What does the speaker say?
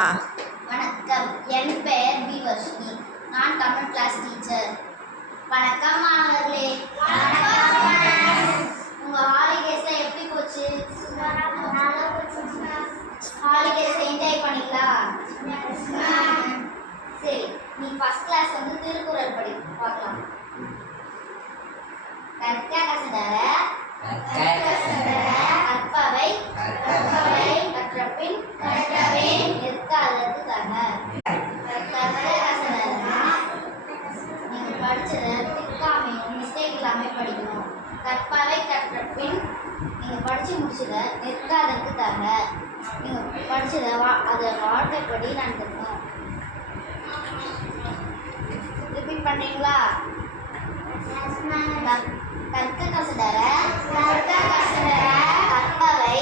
ஆ வணக்கம், என் பெயர் பி வர்ஷினி. நான் தமிழ் கிளாஸ் டீச்சர். வணக்கம் மாணவர்களே. உங்க ஹாலிடேஸ்ல எப்படி போச்சு? ஹாலிடேஸ் என்ஜாய் பண்ணீங்களா? சரி, நீ ஃபர்ஸ்ட் கிளாஸ் வந்து திருக்குறள் படி பார்க்கலாம். கற்க கசடர கற்பவை கற்றபின் நிற்காதது தக. நீங்க படிச்சதை திக்காம மிஸ்டேக் இல்லாம படிக்கணும். கற்பவை கற்றபின் நீங்க படிச்சு முடிச்சதை நிற்காததுக்கு தக. நீங்க படிச்சதை அதை வாழ்க்கைப்படி நடந்துக்கணும். ரிப்பீட் பண்ணீங்களா? கற்க கசடர கற்பவை